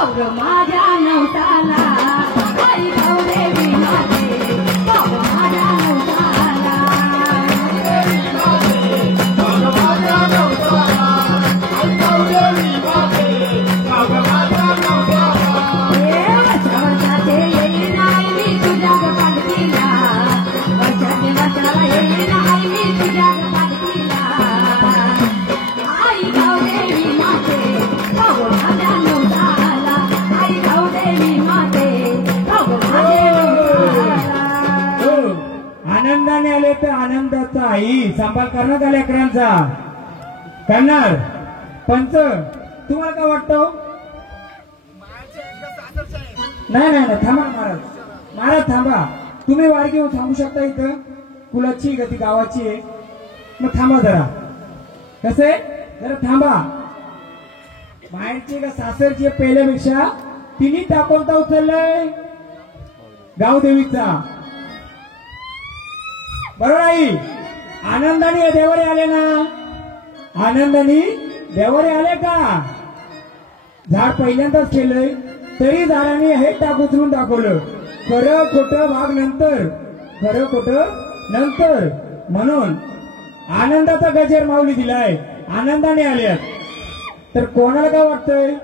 अवघ माझ्या नवसाला आई गौदेवी माते अवघ माझ्या नवसाला वर्षावर्षाचे येईन आई मी तुझ्या पालखीला वर्षाचे वर्षाला येईन आई मी तुझ्या पालखीला आई गौदेवी माते अवघ माझ्या नवसाला आई गौदेवी माते अवघ माझ्या नवसाला. आनंदाने आले तर आनंदाचा आई सांभाळ करणार त्या लेकरांचा करणार. पंच तुम्हाला काय वाटतं? नाही नाही नाही थांबा महाराज, महाराज थांबा. तुम्ही वारगी हो थांबू शकता इथं. कुलाची गती गावाची आहे, मग थांबा जरा. कसे जरा थांबा. बाहेरची का सासरची पहिल्यापेक्षा तिने टाकोलता उचललाय गावदेवीचा. बरोबर आई. आनंदाने देवारे आले ना, आनंदाने देवारे आले का? झाड पहिल्यांदाच केलंय तरी झाडाने हे टाक उचलून दाखवलं. खरं खोटं भाग नंतर, खरं खोटं नंतर. म्हणून आनंदाचा गजेर माऊली दिलाय. आनंदाने आल्यात तर कोणाला काय वाटतंय?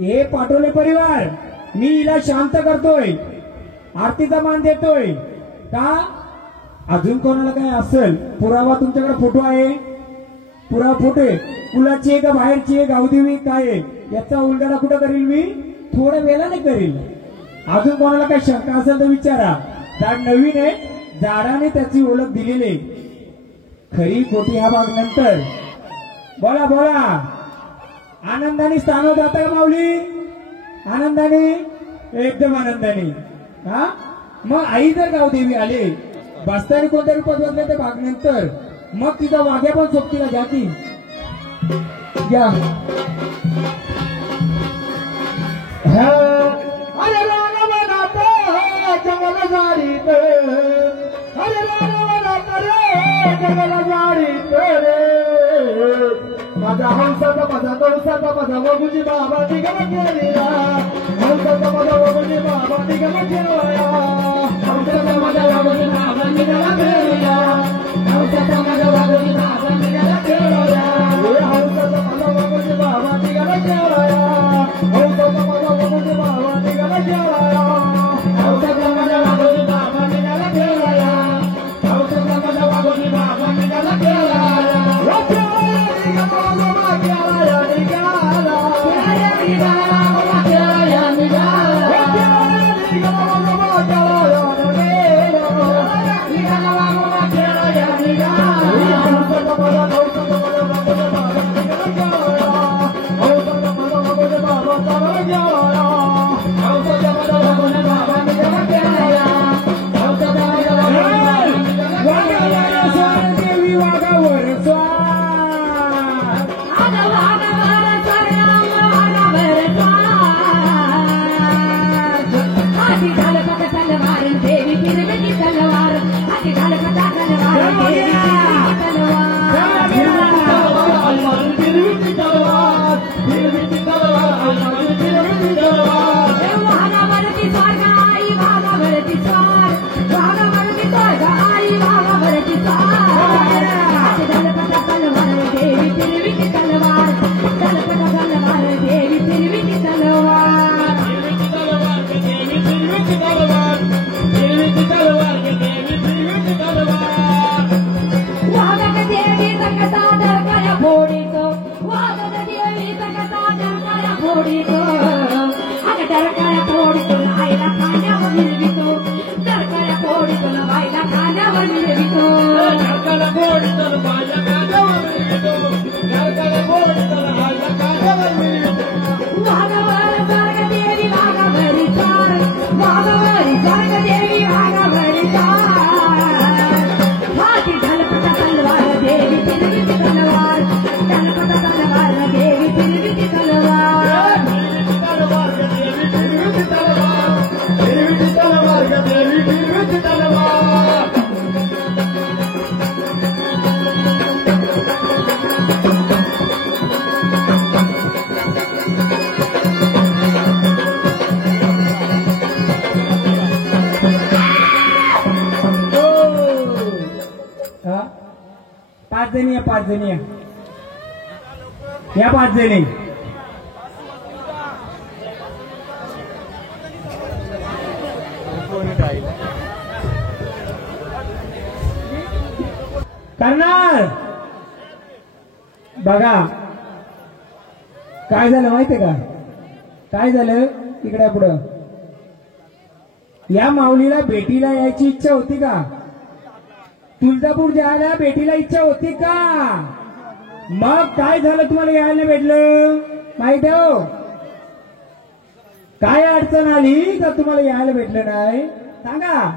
हे पाटोले परिवार मी हिला शांत करतोय, आरतीचा मान देतोय का? अजून कोणाला काय असेल पुरावा? तुमच्याकडे फोटो आहे, पुरावा फोटो आहे. कुलाची आहे का बाहेरची आहे गावदेवी काय आहे याचा उलगडा कुठं करील मी? थोड्या वेळाने करील. अजून कोणाला काही शंका असेल तर विचारा. झाड नवीन आहे, झाडाने त्याची ओळख दिलेली. खरी खोटी हा भाग नंतर. बोला बोला. आनंदाने स्थान जाता का माऊली? आनंदाने, एकदम आनंदाने. हा मग आई जर गावदेवी आले बसताना कोणत्या रूपात बसले ते भाग नंतर. मग तिचा वाघ्या पण सोबतीला घ्या ती घ्या. अरे रानवनात जंगल जाडीत, अरे रानवनात रे जंगल जाडीत रे. माझा हंसाचा माझा कळसाचा माझा वगुजी बाबा निगम केला. हंसाचा माझा वगुजी बाबा निगम केला. हंसाचा माझा वगुजी बाबा निगम केला. हंसाचा माझा वगुजी बाबा निगम केला. हंसाचा माझा वगुजी बाबा निगम केला. हंसाचा माझा वगुजी बाबा निगम केला. हंसाचा माझा वगुजी बाबा निगम केला. हंसाचा माझा वगुजी बाबा निगम केला. जणी या, 5 जणी या. या 5 जणी. करणार बघा काय झालं माहितीये का? काय झालं इकडे पुढं? या माऊलीला भेटीला यायची इच्छा होती का? तुळजापूर जायला भेटीला इच्छा होती का? मग काय झालं तुम्हाला यायला भेटलं माहिती हो? काय अडचण आली का तुम्हाला यायला भेटलं नाही? सांगा,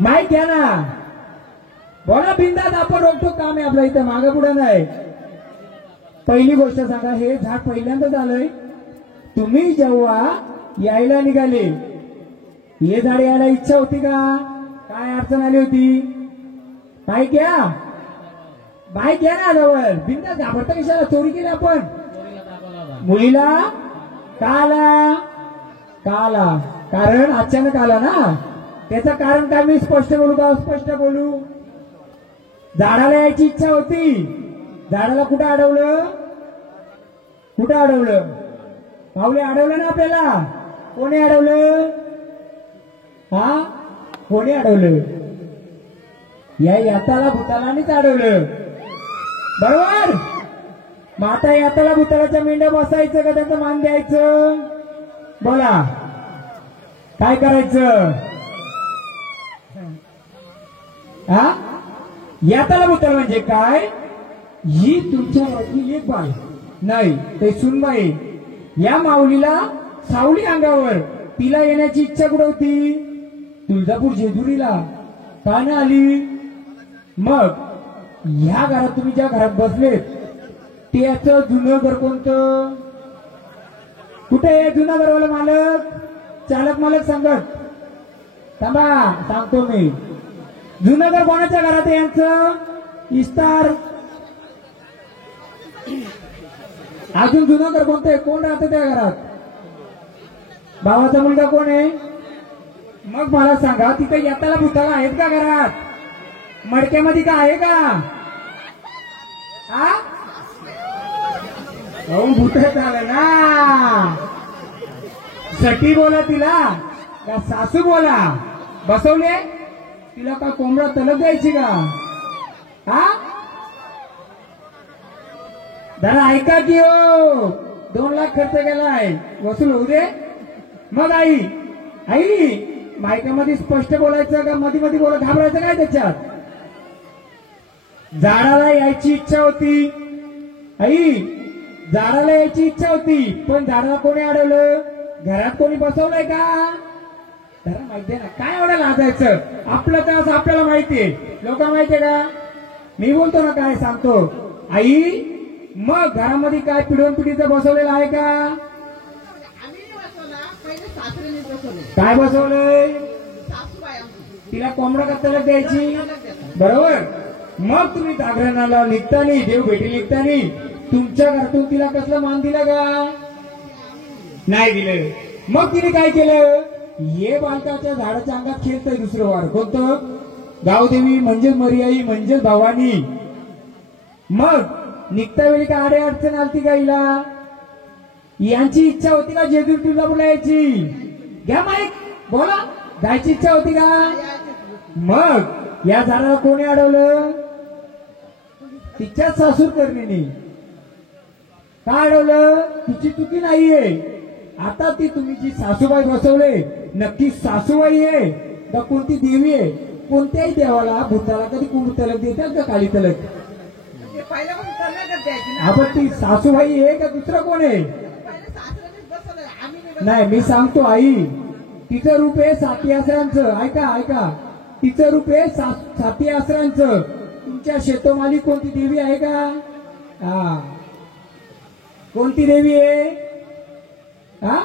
माहित घ्या ना. बोला बिंदात, आपण रोखतो काम आहे आपलं इथं, मागे पुढे नाही. पहिली गोष्ट सांगा, हे झाड पहिल्यांदा झालंय. तुम्ही जेव्हा यायला निघाले, हे झाड यायला इच्छा होती का? काय अडचण आली होती? बाईक घ्या, बाईक घ्या ना जवळ. बिंदात घाबरता कशाला? चोरी केली आपण मुलीला? का आला? का आला? कारण अचानक आला ना. त्याचं कारण काय मी स्पष्ट बोलू का स्पष्ट बोलू? झाडाला यायची इच्छा होती. झाडाला कुठं अडवलं? कुठं अडवलं? माऊली अडवलं ना आपल्याला. कोणी अडवलं? हा, कोणी अडवलं? या याताला भूतालानीच अडवलं, बरोबर. माता याताला भूतालाच्या मेंढ्या बसायचं का त्याचं मान द्यायचं? बोला, काय करायचं? हा, याताला भूताला म्हणजे काय? ही तुमच्या घरातली एक बाई नाही, ते सुनबाई. या माऊलीला सावली अंगावर, तिला येण्याची इच्छा कुठं होती? तुळजापूर जेजुरीला. का नाही आली? मग ह्या घरात तुम्ही ज्या घरात बसलेत त्याचं जुनं घर कोणतं? कुठे आहे जुनं घरवाला मालक? चालक मालक सांगत थांबा, सांगतो मी. जुनं घर कोणाच्या घरात आहे यांचं? इस्तार. अजून जुनं घर कोणतं आहे? कोण राहतं त्या घरात? भावाचा मुलगा कोण आहे? मग मला सांगा, तिथे याताला भूताला आहेत का घरात? मडक्यामध्ये का आहे का? हा, भूत झालं ना. सटी बोला तिला का सासू बोला? बसवले तिला का कोंबडा तलप द्यायची का? हा, जरा ऐका की हो. 2 लाख खर्च केलाय, वसूल होऊ दे. मग आई मायकामध्ये स्पष्ट बोलायचं का मध्ये मध्ये बोलत घाबरायचं काय त्याच्यात? झाडाला यायची इच्छा होती. आई, झाडाला यायची इच्छा होती, पण झाडाला कोणी अडवलं? घरात कोणी बसवलंय का? जरा माहितीये ना, काय एवढं लाजायचं? आपलं तर आपल्याला माहितीये, लोकांना माहितीये का? मी बोलतो ना, काय सांगतो. आई, मग घरामध्ये काय पिढोन पिढीचं बसवलेलं आहे का? काय बसवलंय? तिला कोंबडा का तलप द्यायची? बरोबर. मग तुम्ही जागरणाला निघतानी, देव भेटी निघतानी तुमच्या घरातून तिला कसला मान दिला का? नाही दिलं. मग तिने काय केलं? हे बालकाच्या झाडाच्या अंगात खेळतंय दुसरं वार कोणतं? गावदेवी म्हणजेच मरियाई म्हणजेच भवानी. मग निघता वेळी का आडे अडचण आलती का हिला? यांची इच्छा होती का जेजूर तुळजापूरला यायची? घ्या माईक, बोला. जायची इच्छा होती का? मग या झाडाला कोणी अडवलं? तिच्या सासूर करणीने. का अडवलं? तिची चुकी नाहीये. आता ती तुम्ही जी सासूबाई बसवले, नक्की सासूबाई आहे का कोणती देवी आहे? कोणत्याही देवाला भूताला कधी कोण तलक देतात का? काली तलक. आपण ती सासूबाई आहे का दुसरं कोण आहे? नाही, मी सांगतो आई, तिचं रूप आहे 7 आसरांचं. ऐका, तिचं रूप आहे 7 आसरांचं. तुमच्या शेतोमाली कोणती देवी आहे का? हा, कोणती देवी आहे? हा,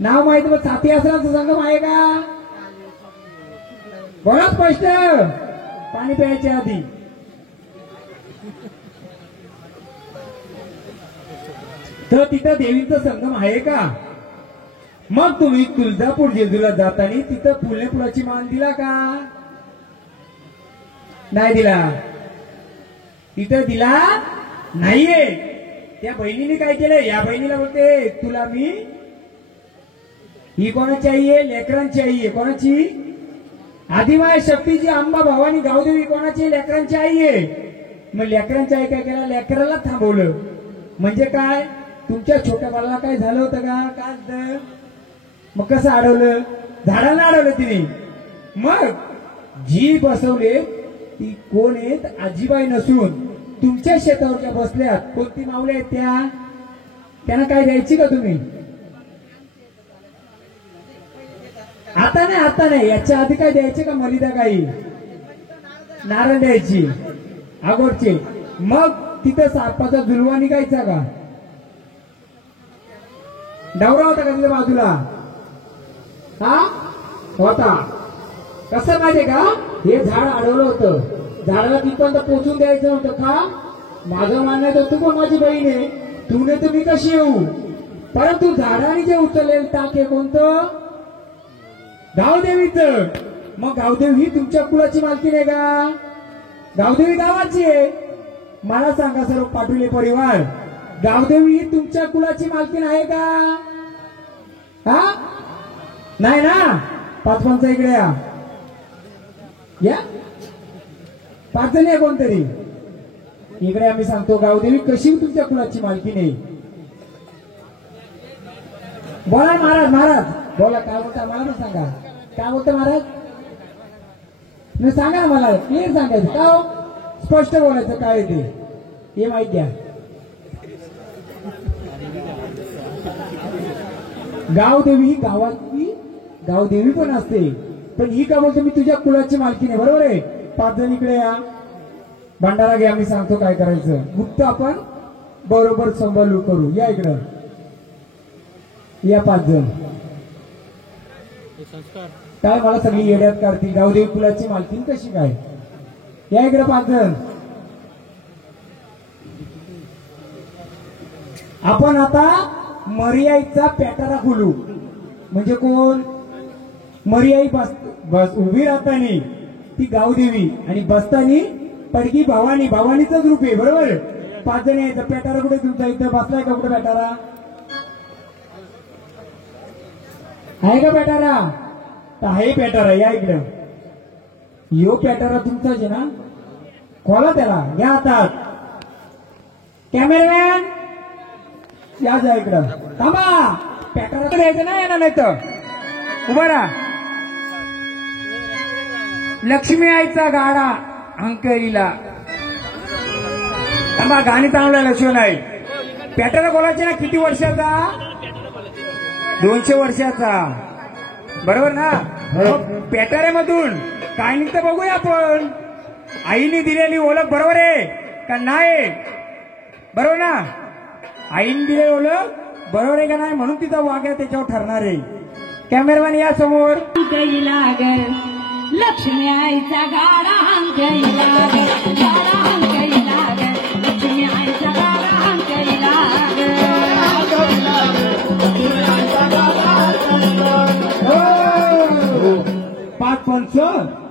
नाव माहिती, मग 7 आसरांचं संगम आहे का? बोला स्पष्ट. पाणी प्यायच्या आधी. तर तिथं देवींचा संगम आहे का? मग तुम्ही तुळजापूर जेजूला जाताना तिथं फुलने फुलाची मान दिला का? नाही दिला. तिथं दिला नाहीये. त्या बहिणीने काय केलं, या बहिणीला बोलते तुला मी, ही कोणाची आई आहे, लेकरांची आई आहे. कोणाची? आदिमाय शक्तीची अंबा भवानी गावदेवी कोणाची? लेकरांची आई आहे. मग लेकरांची आई काय केलं, लेकराला थांबवलं. म्हणजे काय, तुमच्या छोट्या बाळाला काय झालं होतं का, काय झालं? मग कसं अडवलं, झाडाला अडवलं तिने. मग जी बसवले ती कोण आहेत, आजीबाई नसून तुमच्या शेतावरच्या बसल्यात कोणती माऊली आहेत त्या, त्यांना काय द्यायची का तुम्ही? आता नाही याच्या आधी काय द्यायचे का, मलिदा काही नारळ द्यायची अगोदरचे. मग तिथं सापाचा झुलवा निघायचा का, डवरा होता का तिथं बाजूला, हा होता. कसं माहितीये का, हे झाड अडवलं होतं, झाडाला तिथपर्यंत पोचून द्यायचं नव्हतं का. माझं म्हणणं तर तू पण माझी बहीण आहे, तूने तुम्ही कशी येऊ, परंतु झाडाने जे उचललेलं टाक हे कोणतं, गावदेवीचं. मग गावदेवी ही तुमच्या कुळाची मालकी नाही का, गावदेवी गावाची आहे. मला सांगा सर्व पाटुले परिवार, गावदेवी ही तुमच्या कुळाची मालकीन आहे का, हा नाही ना. 5 इकडे या 5 जणी आहे कोणतरी इकडे. आम्ही सांगतो गावदेवी कशी तुमच्या कुळाची मालकी नाही. बोला महाराज, महाराज बोला, काय बोलता मला पण सांगा, काय बोलता महाराज, मी सांगा मला क्लिअर सांगायचं का हो? स्पष्ट बोलायचं काय ते हे माहिती द्या. गावदेवी ही गावातली गावदेवी पण असते, पण ही का बोलतो मी तुझ्या कुळाची मालकी नाही, बरोबर आहे. 5 जण इकडे या, भंडारा घ्या, मी सांगतो काय करायचं. गुप्त आपण बरोबर संभाळू करू. या इकडं या 5 जण. काय मला सगळी येड्यात काढतील, गावदेवी कुलाची मालकीन कशी काय. या इकडे 5 जण. आपण आता मर्याईचा पॅटारा खोलू. म्हणजे कोण, मर्याई बस उभी राहतानी ती गावदेवी आणि बसतानी पडकी भवानी, भवानीचंच रूप आहे, बरोबर. 5 जण यायचं. पॅटारा कुठे तुमचा, इथं बसलाय का कुठे पॅटारा आहे का, पॅटारा आहे, पॅटारा या इकडं. यो पॅटारा तुमचाच आहे ना, खोला त्याला, घ्या हातात. कॅमेरामॅन या, जा इकडं, थांबा. पॅटारा द्यायचं ना, येणार नाही तर उभा राहा. लक्ष्मी आईचा गाडा अंकईला, थांबा. गाणी चांगलं लक्ष्मण आहे. पॅटारा बोलायचे ना, किती वर्षाचा, 200 वर्षाचा, बरोबर ना. पॅटाऱ्यामधून काय निघतं बघूया आपण. आईने दिलेली ओळख बरोबर आहे का नाही, बरोबर ना. आईने दिलेली ओळख बरोबर आहे का नाही, म्हणून तिचा वाग्या त्याच्यावर ठरणार आहे. कॅमेरामॅन या समोर. लक्ष्मी आईचा गाडा अंकईला, गाडा अंकईला, लक्ष्मी आईचा गाडा अंकईला. 5 पंच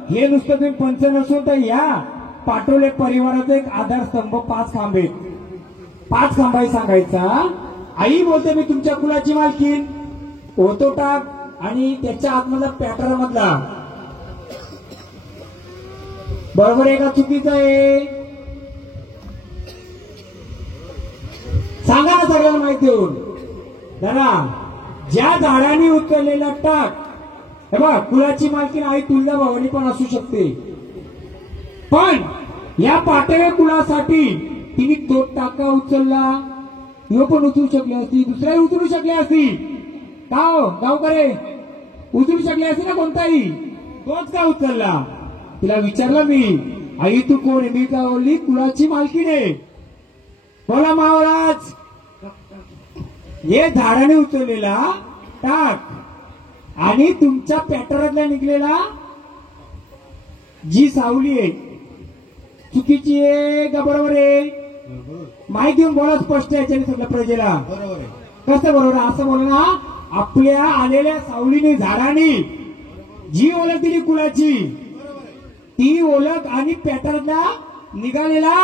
हे नुसतं तुम्ही पंच नसून तर या पाटोले परिवाराचा एक आधारस्तंभ 5 खांबे, 5 खांबाई सांगायचा. आई बोलते मी तुमच्या कुलाची मालकीन, होतो टाक आणि त्याच्या आतमधला पॅटर्न मधला, बरोबर आहे का चुकीचं आहे, सांगा ना सगळ्यांना माहिती होऊन. दादा ज्या झाडाने उचललेला टाक, हे बघ कुलाची मालकीन आई तुळजा भवानी पण असू शकते, पण या पाटवे कुलासाठी तिने तो टाका उचलला, यो पण उचलू शकली असती, दुसराही उचलू शकली असती का हो गावकरे, उचलू शकली असती ना कोणताही, तोच का उचलला. तिला विचारलं मी, आई तू कोण आहे, मी का बोलली कुलाची मालकीण आहे. बोला महाराज, हे झाडाने उचललेला टाक आणि तुमच्या पॅटर्नला निघलेला जी सावली आहे चुकीची आहे का बरोबर आहे, माहिती देऊन बोला स्पष्ट याच्याने सगळं प्रजेला. कसं बरोबर, असं बोला ना. आपल्या आलेल्या सावलीने झाडाने जी ओळख दिली कुलाची, ती ओळख आणि पॅटर्नला निघालेला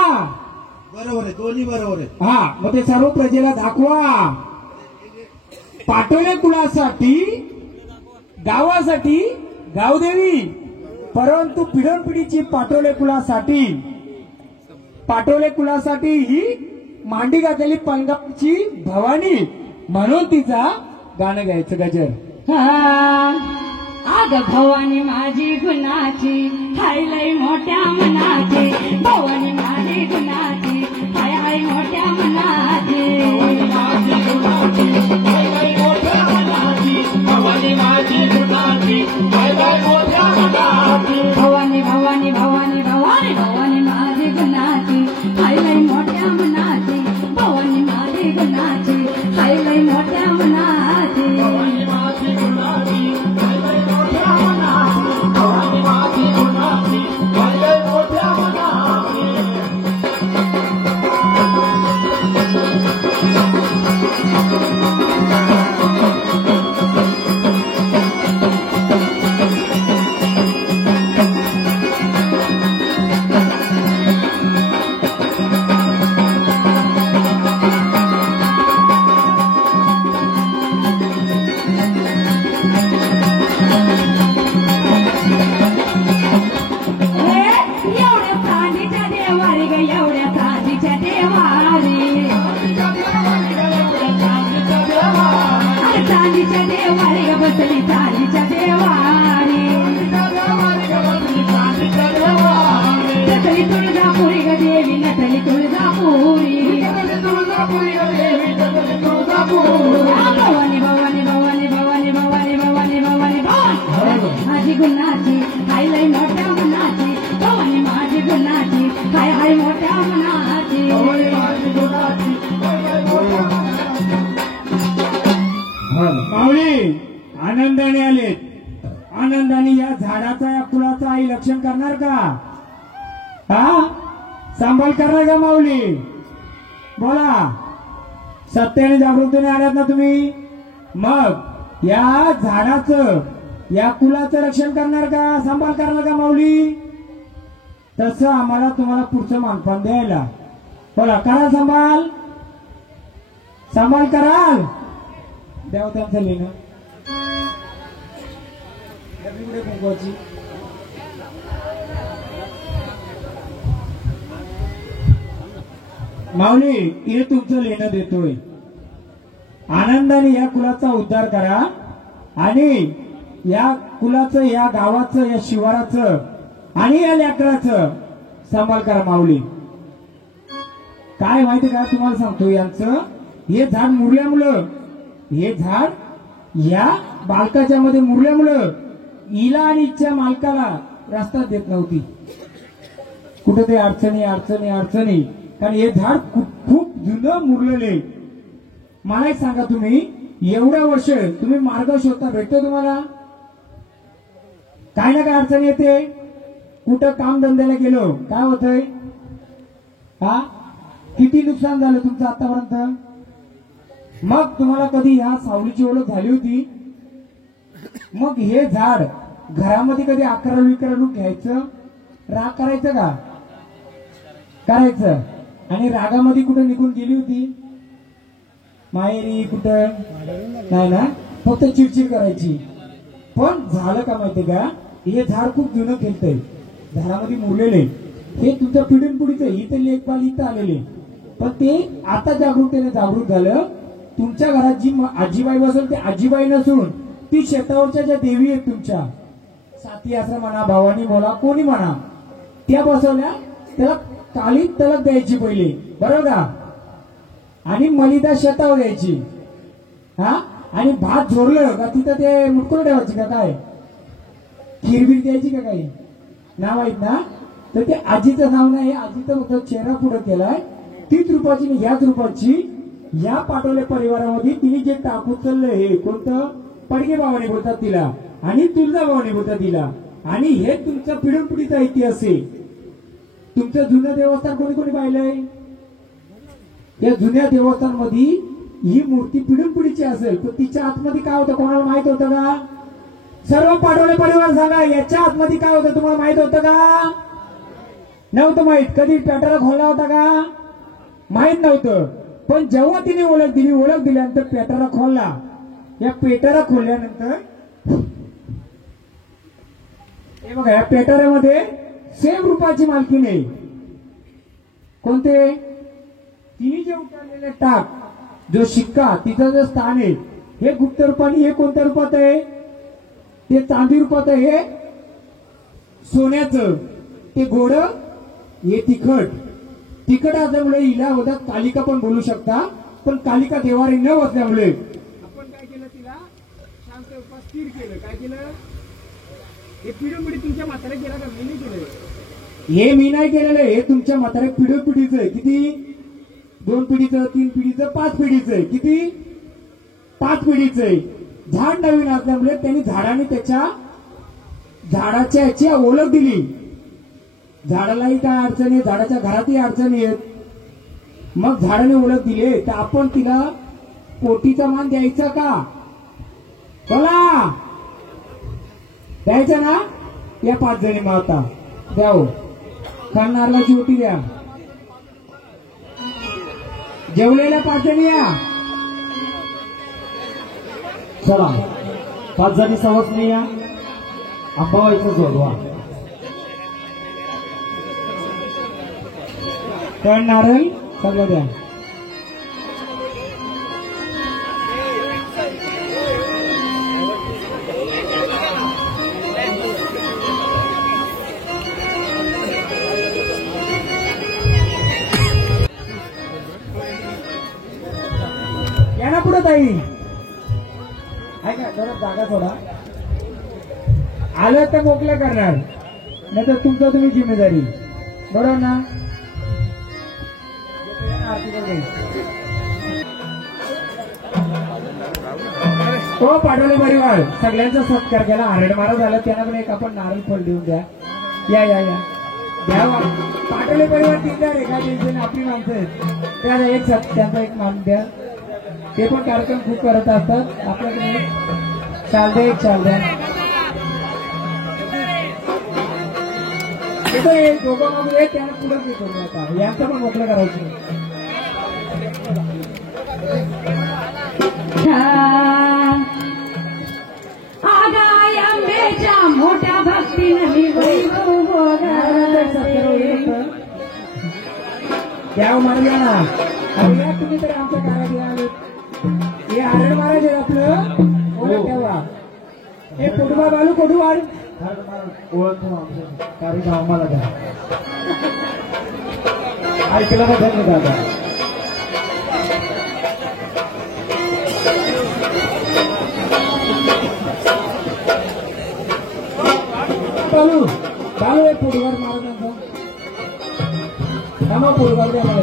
बरोबर आहे, दोन्ही बरोबर आहे. हा, मग ते सर्व प्रजेला दाखवा. पाटोले कुलासाठी, गावासाठी गावदेवी, परंतु पिढोनपिढीची पाटोले कुलासाठी ही मांडी घातलेली पंगाची भवानी, म्हणून तिचा गाणं गायचं गजर. आग भवानी माझी गुणाची, हाय लय मोठ्या मनाची, भवानी माझी गुणाची, हाय हाय मोठ्या मनाची. भवानी भवानी भवानी भवानी भवानी माझी गुणाची, हाय लय मोठ्या मनाची, भवानी माझी गुणाची, हाय लय मोठ्या मनाची. भवानी भवानी भवानी भवानी भवानी भवानी भवानी माझी गुणाची, हाय लय मोठ्या मनाची, भवानी माझी गुणाची, हाय हाय मोठ्या मनाची. माऊली आनंदाने आलेत. आनंदाने या झाडाचा, या फुलाचा आई रक्षण करणार का? हा, सांभाळ करणार का माऊली? बोला. सत्याने जागृतीने आल्यात ना तुम्ही? मग या झाडाचं, या कुलाचं रक्षण करणार का? सांभाळ करणार का माऊली? तसं आम्हाला तुम्हाला पुढचं मानपान द्यायला. बोला, करा सांभाळ. सांभाळ कराल. द्याव त्यांचं लिहिणं कुंकवाची. माऊली, हे तुमचं लेणं देतोय. आनंदाने या कुलाचा उद्धार करा आणि या कुलाचं, या गावाचं, या शिवाराचं आणि या लेकराचं सांभाळ करा माऊली. काय माहिती का तुम्हाला सांगतो, यांचं हे झाड मुरल्यामुळं, हे झाड या बालकाच्या मध्ये मुरल्यामुळं हिला आणि हिच्या मालकाला रस्ता देत नव्हती. कुठे ते अडचणी अडचणी अडचणी, कारण हे झाड खूप जुनं मुरलेले. मला एक सांगा, तुम्ही एवढ्या वर्ष तुम्ही मार्ग शोधता, भेटतो तुम्हाला? काय ना काय अडचण येते. कुठं काम धंद्याला गेलो, काय होतंय? हा, किती नुकसान झालं तुमचं आतापर्यंत? मग तुम्हाला कधी ह्या सावलीची ओळख झाली होती? मग हे झाड घरामध्ये कधी अकरा घ्यायचं, राग करायचं का? करायचं. आणि रागामध्ये कुठं निघून गेली होती? माहेरी कुठं नाही ना, फक्त चिडचिड करायची. पण झालं का माहितीये का, हे झाड खूप जुनं खेळतंय, झाडामध्ये मुरलेले. हे तुमच्या पिढीन पुढीचं, इथे लेखपाल इथं आलेले. पण ते आता जागृत झालं. तुमच्या घरात जी आजीबाई बसेल, ते आजीबाई नसून ती शेतावरच्या ज्या देवी आहेत तुमच्या, साथी असं म्हणा, भवानी बोला, कोणी म्हणा, त्या बसवल्या. त्याला काली तलक द्यायची पहिले, बरोबर का? आणि मलिदा शेतावर द्यायची. हा, आणि भात झोरलं का तिथं ते मुटकुलं ठेवायची का? काय खीरबीर द्यायची का? काही नाव आहेत ना? तर ते आजीचं नाव नाही, आजीचं होतं चेहरा पुढे केलाय. 30 रुपयाची आणि ह्याच रुपयाची या पाटोले परिवारामध्ये तिने जे टाकू चाललंय, हे कोणतं? पडगे भावानी बोलतात तिला, आणि तुळजा भावानी बोलतात तिला. आणि हे तुमचा पिढून पिढीचा इतिहास आहे. तुमचं जुनं देवस्थान कोणी कोणी पाहिलंय? या जुन्या देवस्थानमध्ये ही मूर्ती पिढून पिढीची असेल, तर तिच्या आतमध्ये काय होतं कोणाला माहित होतं का? सर्व पाटोले परिवार सांगा, याच्या आतमध्ये काय होतं तुम्हाला माहित होतं का? नव्हतं माहित. कधी पेटाला खोलला होता का? माहित नव्हतं. पण जेव्हा तिने ओळख दिल्यानंतर पेटारा खोलला. या पेटारा खोलल्यानंतर हे बघा, या पेटाऱ्यामध्ये सेम रूपाची मालकीण आहे. कोणते? तिने जे उचललेले टाक, जो शिक्का, तिचं जे स्थान आहे, हे गुप्त रूपाने, हे कोणत्या रूपात आहे? ते चांदी रूपात आहे. हे सोन्याचं. ते गोड, हे तिखट असल्यामुळे हिला होता कालिका पण बोलू शकता. पण कालिका देवारी न बसल्यामुळे आपण काय केलं, तिला शांत उपास स्थिर केलं. काय केलं? हे पिढोपिढी तुमच्या म्हातारे केला का? मी नाही केलं. हे मी नाही केलेलं आहे. हे तुमच्या म्हातारे पिढोपिढीचं आहे. किती? 2 पिढीचं, 3 पिढीचं, 5 पिढीचं आहे. किती? 5 पिढीचं आहे. झाड नवीन असल्यामुळे त्यांनी झाडाने झाडाच्या याची ओळख दिली. झाडालाही काय अडचणी, झाडाच्या घरातही अडचणी आहेत. मग झाडाने ओळख दिली, तर आपण तिला पोटीचा मान द्यायचा का? बोला, द्यायचा ना? या 5 जणी मावता द्याव. नारळाची ओटी द्या. जेवलेल्या 5 जणी या. चला 5 जणी सवस नाही या. अंबाबाईचं जोडवा. पण नारळ सगळं द्या. या ना पुढे ताई. आहे का? जरा जागा थोडा. आलं तर मोकळं करणार, नाही तर तुमचं तुम्ही जिम्मेदारी. बरोबर ना? तो पाडोळे परिवार सगळ्यांचा सत्कार केला. आरडमारा झाला. त्यांना पण एक आपण नारळ फळ देऊन द्या. या या या द्या. पाडोळे परिवार 3 एका दिवशी आपली माणसं आहेत. त्याला त्यांचा एक मान द्या. ते पण कार्यक्रम खूप करत असतात. आपल्याकडे चाल द्या, एक चाल द्या. दोघं मागून एक त्यांना पुढे हे करू नका. यांचं पण मोकळं करायचं. आगाय आंब्याच्या मोठ्या भक्तीनं मी वैभव द्याव मारल्या ना. आणि या तुम्ही तर आमच्या काळात आले. हे आरड महाराज आहे आपलं. ओळख ठेवा. हे कोडवा बालू कोडवाड ओळखतो आमचं कार्य आम्हाला द्या. ऐकलं ना धन्यवाद. बालू बालू एक कोडवाड महाराजांचा थांबा. कोडवाड द्या मला.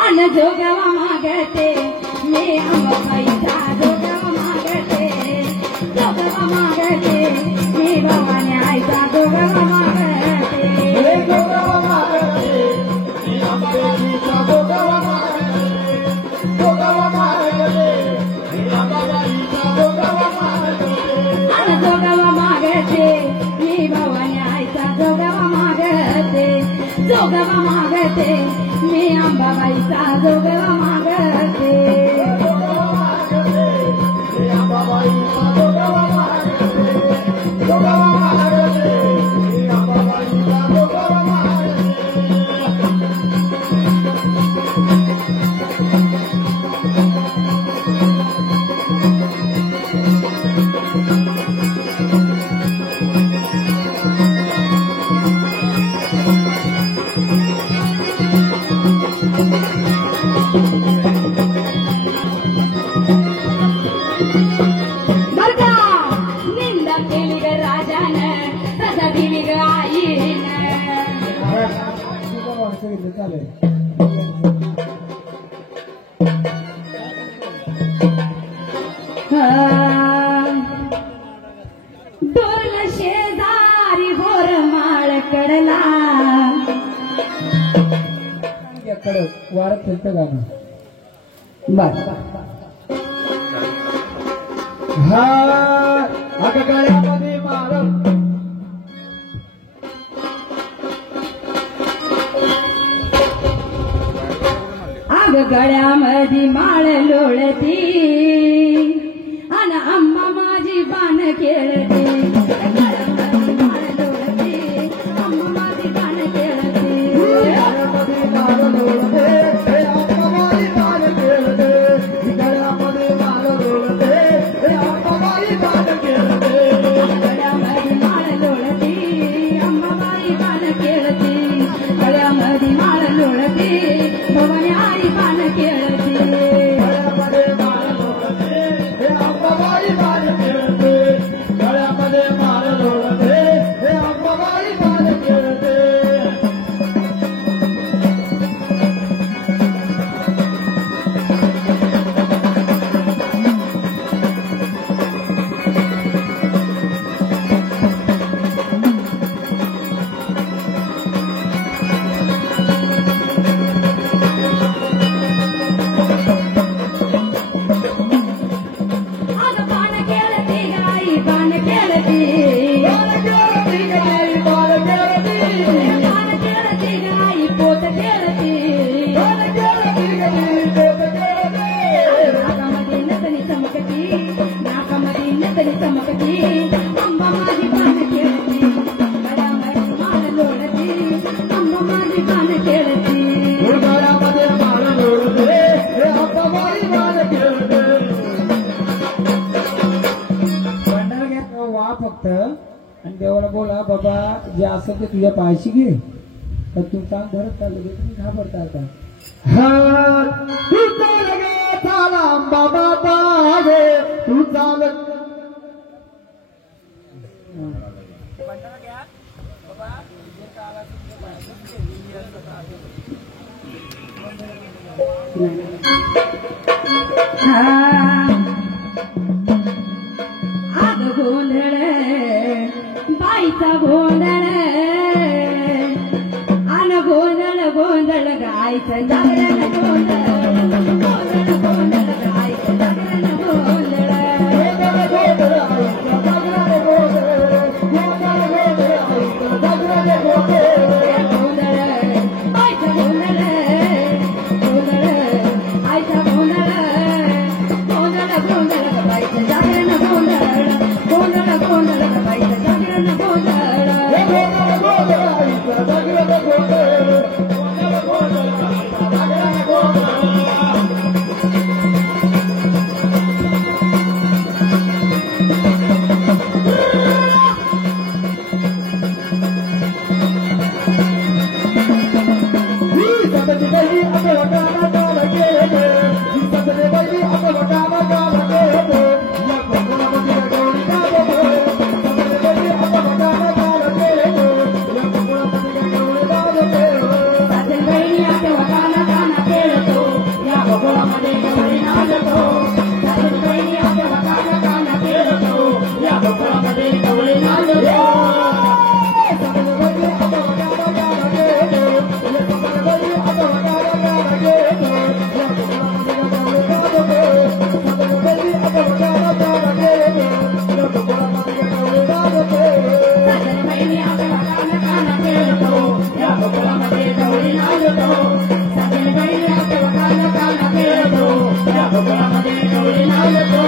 अन जोगवा मागते मी अंबाबाईचा जोगवा मागते. जोगवा मागते मी भवानी आईचा जोगवा मागते. जोगवा मागते मी अंबाबाईचा जोगवा मागते. जोगवा मागते मी अंबाबाईचा जोगवा मागते. अन जोगवा मागते मी भवानी आईचा जोगवा मागते. जोगवा मागते मी अंबाबाईचा जोगवा मागते. जोगवा मागते मी अंबाबाईचा जोगवा मागते. जोगवा मागते मी अंबाबाईचा जोगवा मागते. बरका निंदा केली ग राजानं तसा दिली ग आईनं. चालेल. पडला कडक वारत फिरतं गाणं बर हा अगं गळ्यामध्ये माळ आग गळ्यामध्ये माळ लोळती अन आंबा माझी बाण खेळते गळ्यामध्ये माळ लोळती आंबा माझी बाण खेळते गळ्यामध्ये माळ लोळते हे आंबाबाई बाण खेळते गळ्यामध्ये माळ लोळते हे आंबाबाई बाण खेळते गळ्यामध्ये माळ लोळती अंबाबाई बाण खेळती गळ्यामध्ये माळ लोळती भवानी आई बाण खेळती गळ्यामध्ये माळ लोळते हे आंबाबाई बाण खेळते गळ्यामध्ये माळ लोळते हे आंबाबाई बाण खेळते आग बाण खेळती गाई बाण खेळती बाण खेळती गाई बाण खेळती बाण खेळती गाई पोत खेळती बाण खेळती गाई पोत खेळती नाकामध्ये नतनी चमकती नाकामध्ये नतनी चमकती अंबा माझी बाण खेळती गळ्यामध्ये माळ लोळती अंबा माझी बाण खेळती गळ्यामध्ये माळ लोळते हे आंबाबाई बाण खेळते भंडारा घ्या वा फक्त आणि देवाला बोला बाबा जे असेल ते तुझ्या पायशी घे तर तू काम धरत चाललं की तुम्ही घाबरता का तू चाल गे चाला बाबा बागे तू चाल आग गोंधळ बाईचा गोंधळ आन गोंधळ गोंधळ गायचं जागरण गोंधळ गोंधळ गोंधळ गायचं जागरण गोंधळ गोंधळ बाईचा गोंधळ गोंधळ आईचा गोंधळ गोंधळ गोंधळ बाईचं जागरण गोंधळ गोंधळ गोंधळ बाईचं जागरण गोंधळ सासर बहिणी आता वटाला गाणं खेळतो या भोगोळामध्ये गवळी नाचतो सासर बहिणी आता वटाला गाणं खेळतो या भोगोळामध्ये गवळी नाचतो सासर बहिणी आता वटाला गाणं खेळतो या भोगोळामध्ये गवळी नाचतो सासर बहिणी आता वटाला गाणं खेळतो या भोगोळामध्ये गवळी नाचतो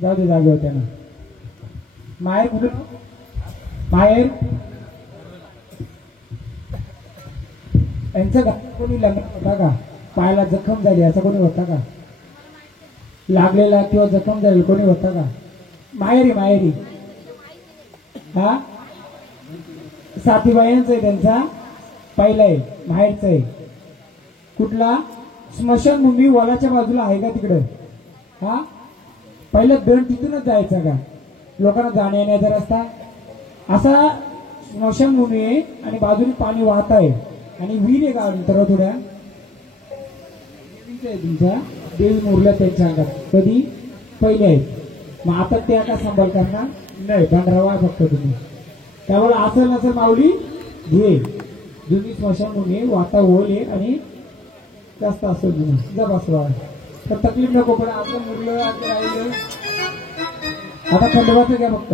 जाऊ दे जागे होत्या ना माहेर कुठे माहेर यांचं का कोणी लग्न होता का पायाला जखम झाली असं कोणी होता का लागलेला किंवा जखम झाली कोणी होता का माहेरी माहेरी हा साथीबाईंचा आहे त्यांचा पहिला आहे माहेरचा आहे कुठला स्मशानभूमी वॉलाच्या बाजूला आहे का तिकडं हा पहिलं दण तिथूनच जायचं का लोकांना जाण्या येण्याचा रस्ता असा स्मशानभूमी आहे आणि बाजूने पाणी वाहत आहे आणि विहीर आहे गावात तर थोड्या देवीच्या आहे तुमच्या देवी मुरल्या त्यांच्या अंगात कधी पहिले आहेत मग आता त्या का सांभाळ करणार नाही भंडारा फक्त तुम्ही त्यामुळे असं नसेल माऊली घे जुनी स्मशानभूमी वाता ओले आणि जास्त असेल जुनं जा बसवा तर तकलीफ नको पण आपलं मुरलं आपलं राहिलं आता खंडोबाचं घ्या फक्त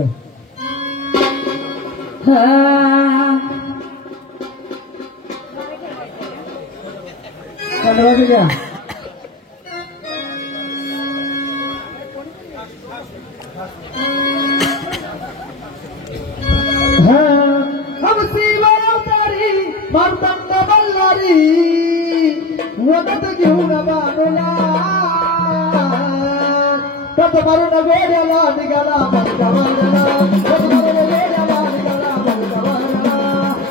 खंडोबाचं घ्या वदत घेऊन बाजूला कत मारून गोड्याला निघाला बंदवाला कत मारून गोड्याला निघाला बंदवाला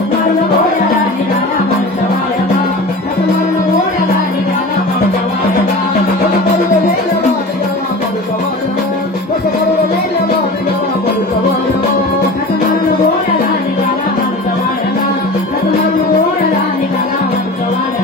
मारून गोड्याला निघाला बंदवाला कत मारून गोड्याला निघाला बंदवाला कत मारून गोड्याला निघाला बंदवाला कत मारून गोड्याला निघाला बंदवाला कत मारून गोड्याला निघाला बंदवाला कत मारून गोड्याला निघाला बंदवाला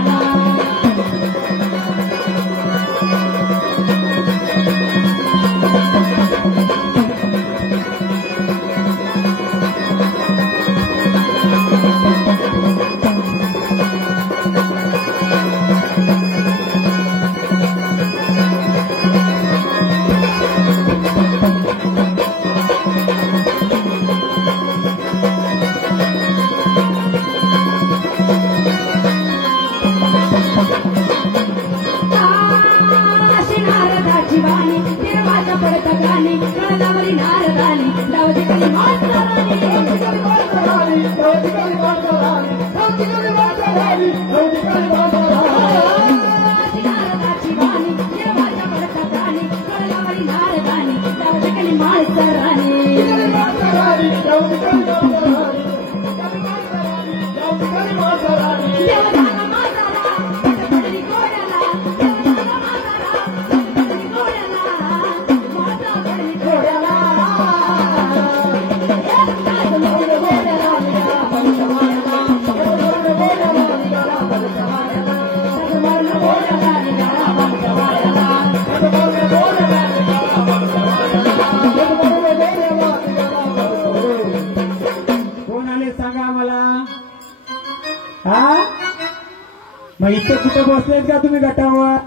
मग इथे कुठे बसलेत का तुम्ही गटावर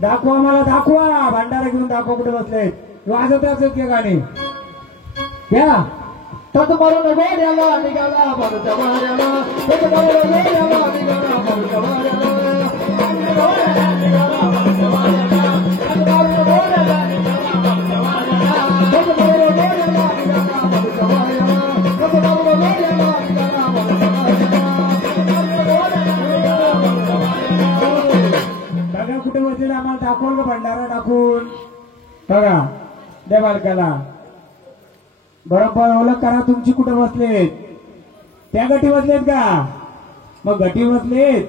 दाखवा मला दाखवा भंडारा घेऊन दाखवा कुठे बसलेत वाजत असत का गाणे घ्या कत मारून गोड्याला निघाला बंदवाला कत मारून गोड्याला निघाला बंदवाला गोड्याला निघाला बंदवाला कत मारून गोड्याला निघाला बंदवाला कत मारून गोड्याला निघाला बंदवाला कत मारून गोड्याला निघाला बंदवाला बघा कुठे बसलेत आम्हाला दाखवलं का भंडारा दाखवून बघा द्या बालकाला बरोबर ओळख करा तुमची कुठे बसलेत त्या गटी बसलेत का मग गटी बसलेत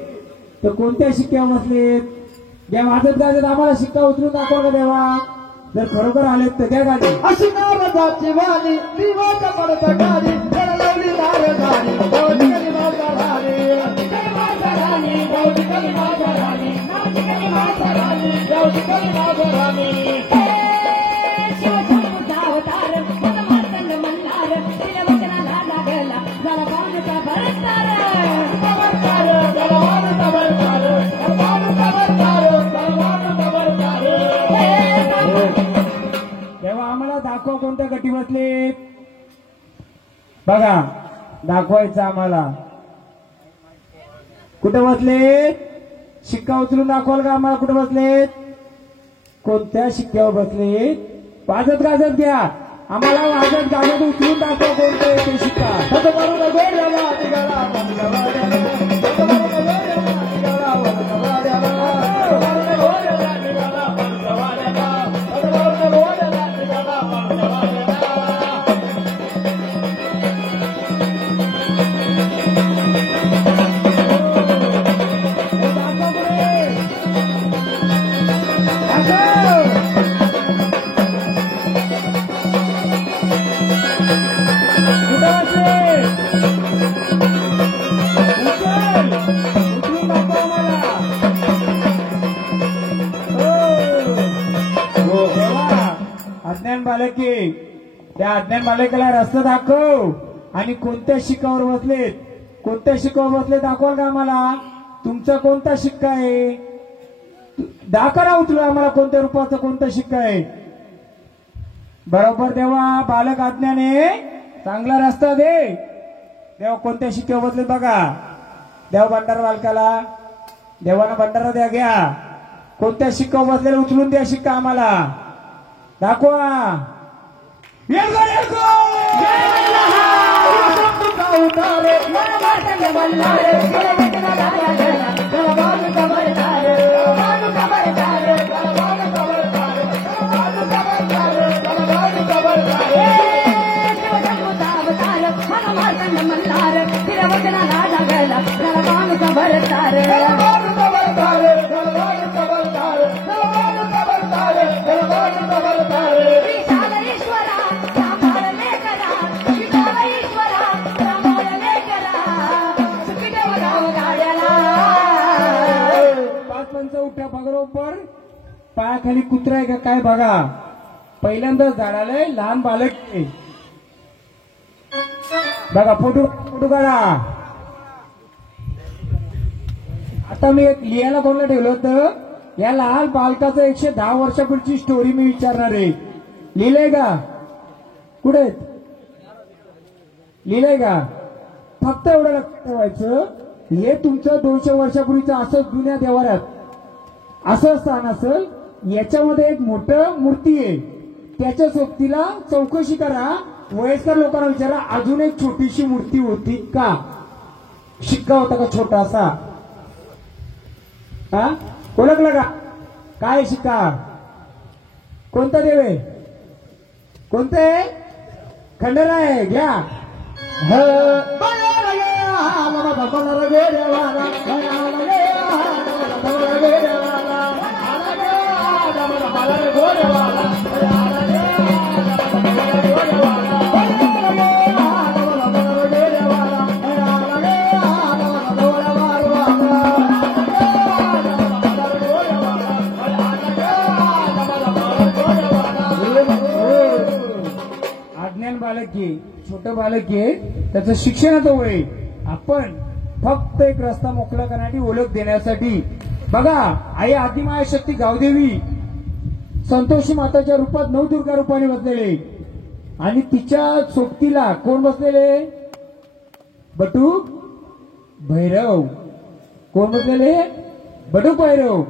तर कोणत्या शिक्क्यावर बसलेत ज्या वाजत गाजत आम्हाला शिक्का उचलून दाखवा का देवा जर खरोखर आलेत तर त्या गाडी अशी नारदाची वाणी दिवाचा पडता गाडी लावली नारदानी गौरी माझा राणी गौरी माझा राणी गौरी माझा राणी तेव्हा आम्हाला दाखवा कोणत्या गटी बसलेत बघा दाखवायचं आम्हाला कुठे बसलेत शिक्का उचलून दाखवाल का आम्हाला कुठे बसलेत कोणत्या शिक्क्यावर बसलेत वाजत गाजत घ्या आम्हाला वाजत गाजत उचलून दाखवा कोणते ते शिक्का कत मारून गोड्याला निघाला बंदवाड्याला कत मारून गोड्याला निघाला बंदवाड्याला कत मारून गोड्याला निघाला बंदवाड्याला कत मारून गोड्याला निघाला बंदवाड्याला कुठे अज्ञान बालके, त्या अज्ञान बालकाला रस्ता दाखव. आणि कोणत्या शिक्कावर बसलेत, कोणत्या शिक्कावर बसले दाखवाल का आम्हाला? तुमचा कोणता शिक्का आहे? दाखवा उचलू आम्हाला कोणत्या रूपाचा कोणता शिक्का आहे. बरोबर देवा. बालक अज्ञाने चांगला रस्ता दे. देवा कोणत्या शिक्क्यावर बसलेत बघा. देव भंडारा बालकाला, देवानं भंडारा द्या घ्या. कोणत्या शिक्कावर बसलेला उचलून द्या शिक्का आम्हाला दाखवा. उठ्या बरोबर पायाखाली कुत्रा आहे का काय बघा. पहिल्यांदाच झाडालय लहान बालक आहे. बघा फोटो फोटो काढा. आता मी एक लिहायला कोणाला ठेवलं होतं. या लहान बालकाचं 110 वर्षापूर्वीची स्टोरी मी विचारणार आहे. लिहिलंय का? कुठे लिहिलंय का? फक्त एवढं लक्षात ठेवायचं, हे तुमचं 200 वर्षापूर्वीचं असं जुन्या देवाऱ्यात असं स्थान असेल. याच्यामध्ये एक मोठं मूर्ती आहे. त्याच्या सोबतीला चौकशी करा. वयस्कर लोकांना विचारा अजून एक छोटीशी मूर्ती होती का? शिक्का होता का छोटासा? हा ओळखलं का? काय शिक्का? कोणता देव आहे? कोणते? खंडराय घ्या. अज्ञान बालक आहे, छोटं बालक आहे, त्याचं शिक्षणाचं वय. आपण फक्त एक रस्ता मोकळा करण्यासाठी, ओळख देण्यासाठी. बघा आई आदिमाया शक्ती गावदेवी संतोषी माताच्या रूपात नवदुर्गा रूपाने बसलेले आणि तिच्या सोबतीला कोण बसलेले? बटूक भैरव. कोण बसलेले? बटूक भैरव.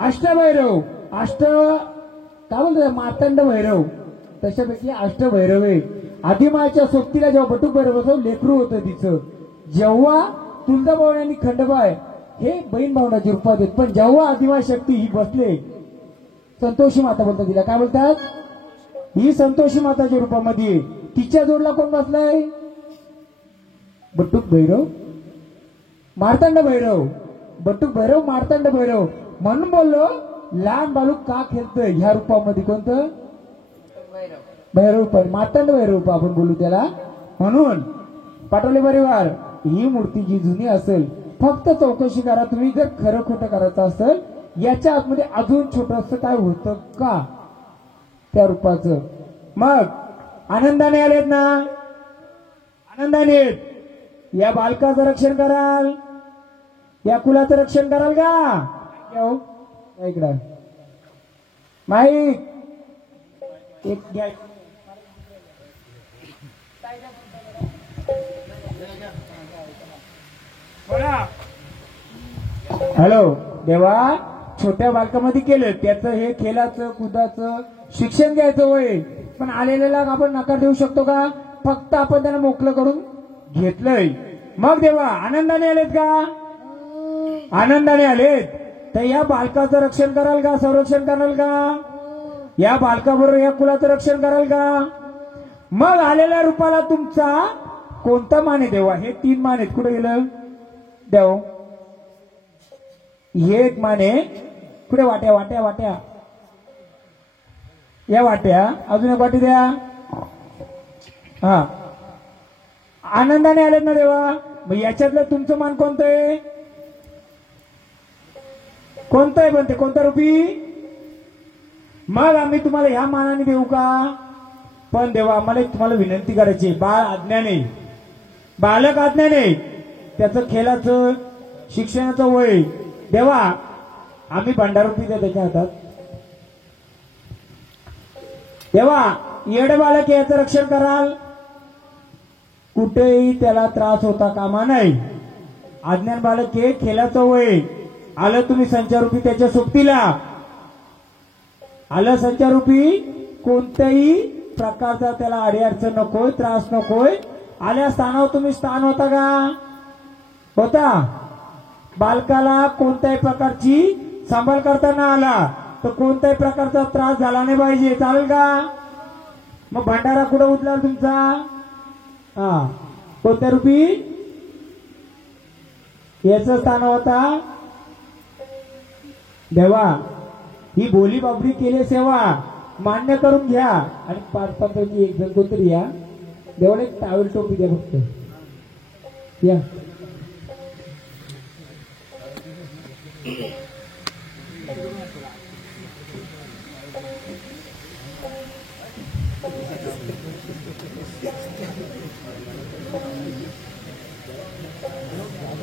अष्टभैरव. काय बोलतो? मार्तंड भैरव. तशापैकी अष्टभैरव आहे. आदिमायाच्या सोबतीला जेव्हा बटूक भैरव बसव लेकरू होतं तिचं. जेव्हा तुळजाभवानी आणि खंडोबाई हे बहीण भावनाच्या रूपात आहेत. पण जेव्हा आदिमाय शक्ती ही बसले, संतोषी माता बोलतात तिला. काय बोलतात? ही संतोषी माताच्या रूपामध्ये. तिच्या जोडला कोण बसलाय? बटूक भैरव, मार्तंड भैरव. बटूक भैरव, मार्तंड भैरव. म्हणून बोललो लहान बालूक का खेळतोय ह्या रूपामध्ये? कोणतं? भैरव रूप, मार्तंड भैरव रूप आपण बोलू त्याला. म्हणून पाटोले परिवार, ही मूर्ती जी जुनी असेल फक्त चौकशी करा तुम्ही. जर खरं खोटं करायचं असेल याच्या आतमध्ये अजून छोटस काय होतं का त्या रूपाचं? मग आनंदाने आलेत ना? आनंदाने या बालकाचं रक्षण कराल, या कुलाचं रक्षण कराल का? इकडं माईक एक घ्या. हॅलो देवा, छोट्या बालकामध्ये केलं त्याचं हे खेळाचं कुदाचं शिक्षण घ्यायचं वय. पण आलेल्याला आपण नकार देऊ शकतो का? फक्त आपण त्यांना मोकळं करून घेतलंय. मग देवा आनंदाने आलेत का? आनंदाने आलेत. तर या बालकाचं रक्षण कराल का? संरक्षण कराल का? या बालकाबरोबर या कुलाचं रक्षण कराल का? मग आलेल्या रूपाला तुमचा कोणता मान आहे देवा? हे 3 मान आहेत. कुठे गेलं देव? हे एक मान आहे. कुठे? वाट्या वाट्या वाट्या. या वाट्या. अजून एक वाटी द्या. हा आनंदाने आलेत ना देवा? मग याच्यातलं तुमचं मान कोणतं आहे? कोणतं आहे? बनते कोणतं रूपी? मग आम्ही तुम्हाला ह्या मानाने देऊ का? पण देवा आम्हाला एक तुम्हाला विनंती करायची, बाळ आज्ञाने बालक आज्ञाने त्याचं खेळाचं शिक्षणाचं वय देवा आम्ही भंडारुपी द्या त्याच्या हातात. देवा येड बालक याचं रक्षण कराल, कुठेही त्याला त्रास होता कामा नाही. अज्ञान बालक हे खेळाचं वय आलं, तुम्ही संचारूपी त्याच्या सोबतीला आलं. संचारूपी कोणत्याही प्रकारचा त्याला अडीअडचण नकोय, त्रास नकोय. आल्या स्थानावर तुम्ही स्थान होता का? होता. बालकाला कोणत्याही प्रकारची सांभाळ करताना आला तर कोणत्याही प्रकारचा त्रास झाला नाही पाहिजे, चालेल का? मग भंडारा कुठं उचला तुमचा? हा कोणत्या रूपी याचं स्थान होता. देवा ही बोली बाबरी केली सेवा मान्य करून घ्या. आणि 5-5 एक जण कोणतरी या, देवाला एक टावेल टोपी द्या फक्त या.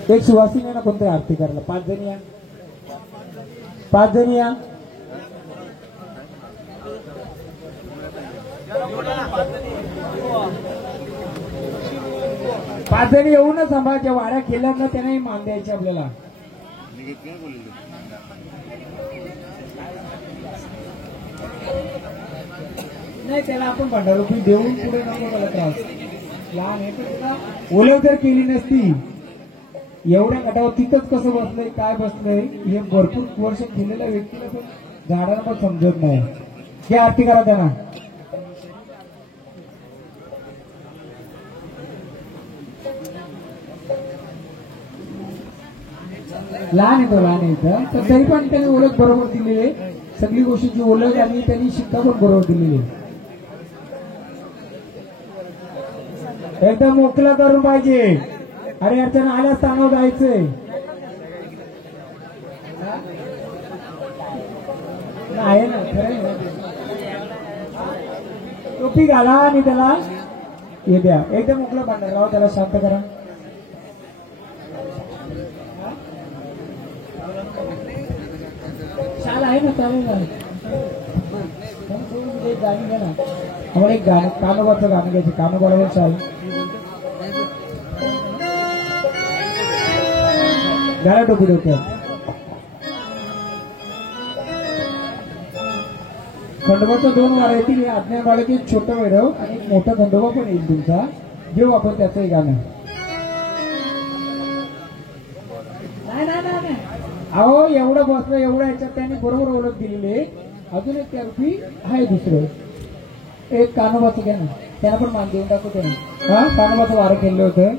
एक सुवासिनी ना कोणतरी आरती करायला 5 जण या, 5 जण या. पाच जण येऊ ना सांभाळ, ज्या वाड्या केल्या ना त्यांनाही मान द्यायचे आपल्याला. नाही त्याला आपण भंडारुपी देऊन पुढे नको मला त्रास. लहान आहे तर त्याला ओळख जर केली नसती एवढ्या गटावर तिथंच कसं बसलंय काय बसलंय हे भरपूर वर्ष केलेल्या व्यक्तीला पण झाडाला पण समजत नाही. हे आरती करा त्यांना. लहान आहे तो, लहान आहे इथं तर तरी पण त्याने ओळख बरोबर दिलेली आहे. सगळी गोष्टीची ओळख आणि त्यांनी शिक्का पण बरोबर दिलेली आहे. एकदम मोकळं करून पाहिजे. अरे अडचण आल्या स्थानावर जायचंय. आहे ना खरं. टोपी घाला आणि त्याला हे द्या. एकदम मोकळं भांडण लावा, त्याला शांत करा. शाल आहे ना चालेल ना. एक गाणी घ्या ना आम्हाला, एक गाणं कानोबाचं गाणं घ्यायचं. कानोबावर शाल घाला टोपी डोक्यात. खंडोबाचं 2 वार येतील. आज्ञा बाळक एक छोटं वैरव आणि एक मोठा खंडोबा पण येईल तुमचा. घेऊ आपण त्याचंही गाणं. नाही अहो एवढं बसलं एवढं याच्यात त्यांनी बरोबर ओळख दिलेली आहे. अजून एक त्या रूपी आहे दुसरं एक कानोबाचं घ्या ना, त्यांना पण मान देऊन टाकू त्याने. हा कानोबाचं वारं केलं होतं.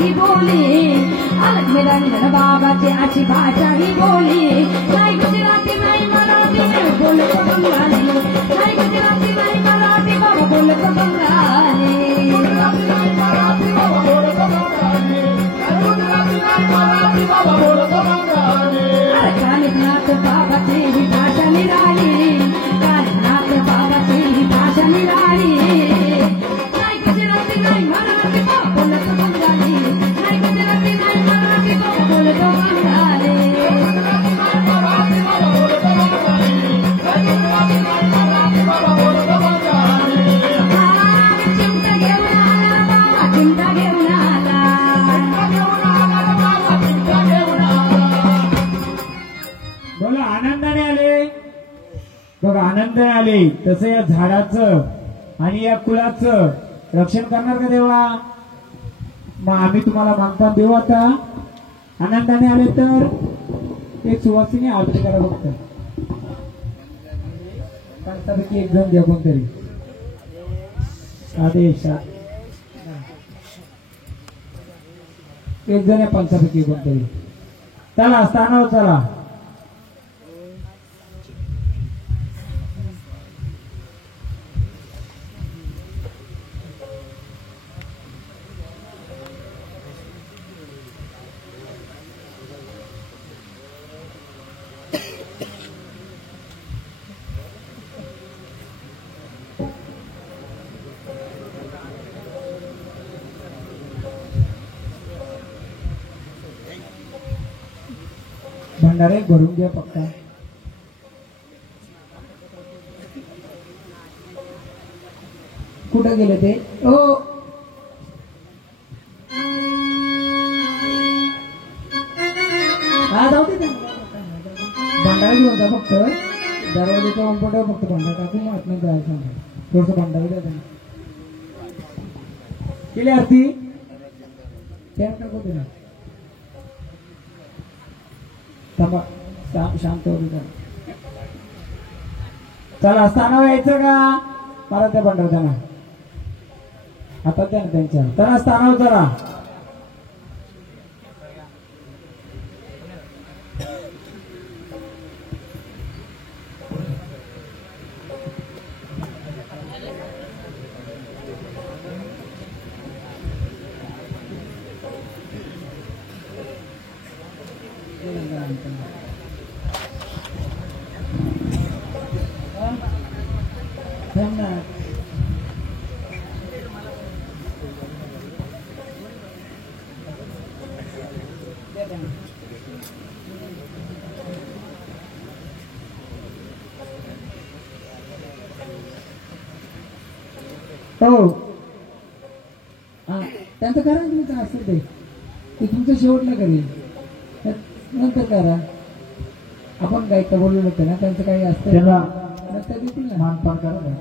ही बोली अलग निरंजन बाबाची अशी भाषा ही बोली नाही गुजराती नाही मराठी मी बोलतो बंगाली नाही गुजराती नाही मराठी बाबा बोलतो बंगाली कालिनाथ बाबाची ही भाषा निराळी कालिनाथ बाबाची ही भाषा निराळी नाही गुजराती नाही मराठी बाबा बोलतो बंगाली नाही गुजराती नाही मराठी बाबा बोलतो बंगाली चिमटा घेऊन आला बाबा चिमटा घेऊन आला बोला आनंदाने आले बघा आनंदाने आले तसं या झाडाचं आणि या कुळाचं रक्षण करणार का देवा मग आम्ही तुम्हाला मानपान देऊ आता आनंदाने आले तर एक सुवासिनी आरती करा फक्त पंचापैकी एक जण द्या कोणतरी आदेश एक जण आहे पंचापैकी कोणतरी चला स्थानावर चला भंडारे भरून घ्या पक्का कुठं गेले ते ओ हा जाऊ दे भंडारा घेऊन जा फक्त दरवाजेचा ओंपटा फक्त भंडारा टाकून मात नाही जायचं थोडस भंडारा द्या त्यांना केली आरती त्या टाकू दे थांबा शांत होऊ द्या चला स्थानावर यायचं का मला त्या भंडारा त्यांना आता द्या ना त्यांच्या त्यांना स्थानावर चला हो त्यांचं करा तुमचं असेल ते तुमचं शेवटला करेल नंतर करा आपण काही तर बोलू नव्हतं ना त्यांचं काही असतं नंतर देतील ना मानपान करा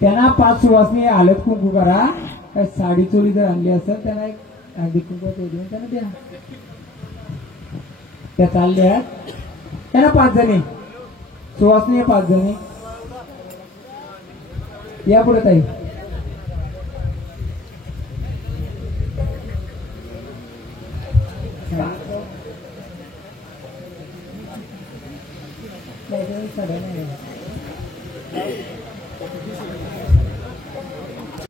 त्यांना 5 सुवासनी हळद कुंकू करा काय साडी चोळी जर आणली असेल त्यांना एक हळदी कुंकू देऊन त्यांना द्या त्या चालल्या त्यांना 5 जणी सुवासनी 5 जणी या पुढे ताई साड्या नाही